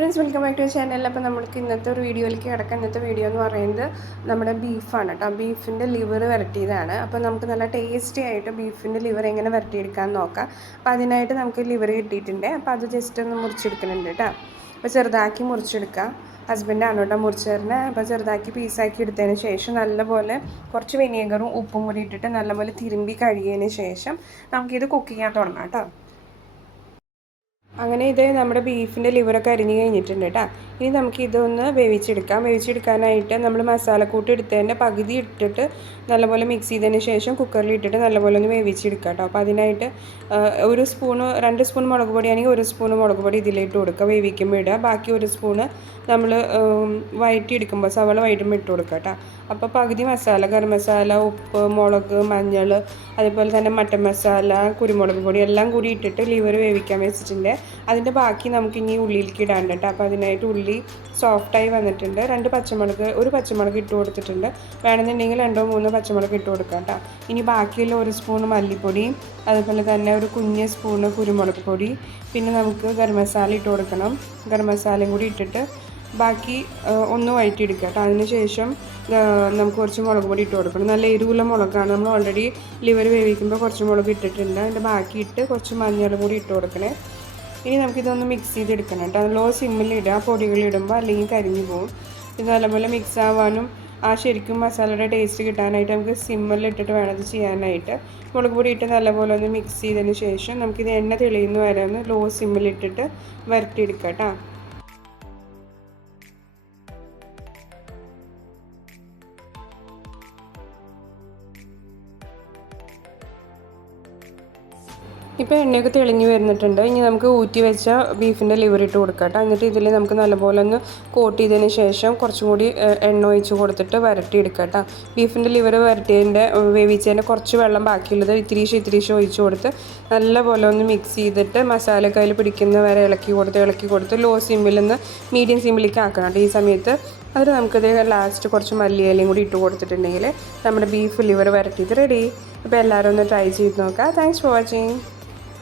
Friends, welcome back to channel. അപ്പോൾ നമ്മൾക്ക് ഇന്നത്തെ ഒരു വീഡിയോയിലേക്ക് കിടക്കാം. ഇന്നത്തെ വീഡിയോ എന്ന് പറയുന്നത് നമ്മുടെ ബീഫാണ് കേട്ടോ. ബീഫിൻ്റെ ലിവർ വരട്ടിയതാണ്. അപ്പോൾ നമുക്ക് നല്ല ടേസ്റ്റി ആയിട്ട് ബീഫിൻ്റെ ലിവർ എങ്ങനെ വരട്ടിയെടുക്കാമെന്ന് നോക്കാം. അപ്പോൾ അതിനായിട്ട് നമുക്ക് ലിവർ കിട്ടിയിട്ടുണ്ട്. അപ്പോൾ അത് ജസ്റ്റ് ഒന്ന് മുറിച്ചെടുക്കുന്നുണ്ട് കേട്ടോ. അപ്പോൾ ചെറുതാക്കി മുറിച്ചെടുക്കാം. ഹസ്ബൻഡാണ് കേട്ടോ മുറിച്ച് തരുന്നത്. അപ്പോൾ ചെറുതാക്കി പീസാക്കി എടുത്തതിന് ശേഷം നല്ലപോലെ കുറച്ച് വിനീഗറും ഉപ്പും കൂടി ഇട്ടിട്ട് നല്ലപോലെ തിരുമ്പി കഴുകിയതിന് ശേഷം നമുക്കിത് കുക്ക് ചെയ്യാൻ തുടങ്ങാം കേട്ടോ. അങ്ങനെ ഇത് നമ്മുടെ ബീഫിൻ്റെ ലിവറൊക്കെ അരിഞ്ഞ് കഴിഞ്ഞിട്ടുണ്ട് കേട്ടോ. ഇനി നമുക്ക് ഇതൊന്ന് വേവിച്ചെടുക്കാനായിട്ട് നമ്മൾ മസാലക്കൂട്ട് എടുത്തതിൻ്റെ പകുതി ഇട്ടിട്ട് നല്ലപോലെ മിക്സ് ചെയ്തതിന് ശേഷം കുക്കറിൽ ഇട്ടിട്ട് നല്ലപോലെ ഒന്ന് വേവിച്ചെടുക്കുക കേട്ടോ. അപ്പോൾ അതിനായിട്ട് 2 സ്പൂൺ മുളക് പൊടിയാണെങ്കിൽ 1 സ്പൂൺ മുളക് പൊടി ഇതിലിട്ട് കൊടുക്കുക, വേവിക്കുമ്പോൾ ഇടുക. ബാക്കി 1 സ്പൂണ് നമ്മൾ വഴറ്റിയെടുക്കുമ്പോൾ സവാള വഴറ്റുമ്പോൾ ഇട്ട് കൊടുക്കുക കേട്ടോ. അപ്പോൾ പകുതി മസാല, ഗരം മസാല, ഉപ്പ്, മുളക്, മഞ്ഞൾ, അതുപോലെ തന്നെ മട്ടൻ മസാല, കുരുമുളക് പൊടി എല്ലാം കൂടി ഇട്ടിട്ട് ലിവർ വേവിക്കാൻ വെച്ചിട്ടുണ്ട്. അതിൻ്റെ ബാക്കി നമുക്കിനി ഉള്ളിയിലേക്ക് ഇടാണ്ട് കേട്ടോ. അപ്പോൾ അതിനായിട്ട് ഉള്ളി സോഫ്റ്റായി വന്നിട്ടുണ്ട്. 1 പച്ചമുളക് ഇട്ട് കൊടുത്തിട്ടുണ്ട്. വേണമെന്നുണ്ടെങ്കിൽ 2-3 പച്ചമുളക് ഇട്ട് കൊടുക്കാം കേട്ടോ. ഇനി ബാക്കിയുള്ള 1 സ്പൂൺ മല്ലിപ്പൊടി, അതുപോലെ തന്നെ ഒരു കുഞ്ഞ് സ്പൂണ് കുരുമുളക് പൊടി, പിന്നെ നമുക്ക് ഗരം മസാല ഇട്ട് കൊടുക്കണം. ഗരം മസാലയും കൂടി ഇട്ടിട്ട് ബാക്കി ഒന്ന് വഴറ്റിയെടുക്കുക കേട്ടോ. അതിന് ശേഷം നമുക്ക് കുറച്ച് മുളക് പൊടി ഇട്ട് കൊടുക്കണം. നല്ല എരിവുള്ള മുളകാണ്. നമ്മൾ ഓൾറെഡി ലിവർ വേവിക്കുമ്പോൾ കുറച്ച് മുളക് ഇട്ടിട്ടുണ്ട്. അതിൻ്റെ ബാക്കി ഇട്ട് കുറച്ച് മഞ്ഞൾ കൂടി ഇട്ട് കൊടുക്കണേ. ഇനി നമുക്കിതൊന്ന് മിക്സ് ചെയ്തെടുക്കണം കേട്ടോ. ലോ സിമ്മിലിടുക, പൊടികളിടുമ്പോൾ അല്ലെങ്കിൽ കരിഞ്ഞു പോകും. ഇത് നല്ലപോലെ മിക്സ് ആവാനും ശരിക്കും മസാലയുടെ ടേസ്റ്റ് കിട്ടാനായിട്ട് നമുക്ക് സിമ്മിലിട്ടിട്ട് വേണം ഇത് ചെയ്യാനായിട്ട്. മുളക് പൊടി ഇട്ട് നല്ലപോലെ ഒന്ന് മിക്സ് ചെയ്തതിന് ശേഷം നമുക്കിത് എണ്ണ തെളിയുന്ന വരെ ഒന്ന് ലോ സിമ്മിലിട്ടിട്ട് വരട്ടിയെടുക്കാം കേട്ടോ. ഇപ്പോൾ എണ്ണയൊക്കെ തെളിഞ്ഞ് വരുന്നിട്ടുണ്ട്. ഇനി നമുക്ക് ഊറ്റി വെച്ച ബീഫിൻ്റെ ലിവർ ഇട്ട് കൊടുക്കാം കേട്ടോ. എന്നിട്ട് ഇതിൽ നമുക്ക് നല്ലപോലെ ഒന്ന് കോട്ട് ചെയ്തതിന് ശേഷം കുറച്ചും കൂടി എണ്ണ ഒഴിച്ച് കൊടുത്തിട്ട് വരട്ടിയെടുക്കാം കേട്ടോ. ബീഫിൻ്റെ ലിവർ വേവിച്ചതിൻ്റെ കുറച്ച് വെള്ളം ബാക്കിയുള്ളത് ഇത്തിരീശ് ഒഴിച്ച് കൊടുത്ത് നല്ലപോലെ ഒന്ന് മിക്സ് ചെയ്തിട്ട് മസാല കയ്യിൽ പിടിക്കുന്ന വരെ ഇളക്കി കൊടുത്ത് ലോ സിമ്മിൽ നിന്ന് മീഡിയം സിമ്മിലേക്ക് ആക്കണം കേട്ടോ. ഈ സമയത്ത് അതിൽ നമുക്കിത് ലാസ്റ്റ് കുറച്ച് മല്ലിയിലയും കൂടി ഇട്ട് കൊടുത്തിട്ടുണ്ടെങ്കിൽ നമ്മുടെ ബീഫ് ലിവർ വരട്ടിയത് റെഡി. അപ്പോൾ എല്ലാവരും ഒന്ന് ട്രൈ ചെയ്ത് നോക്കാം. Thanks for watching.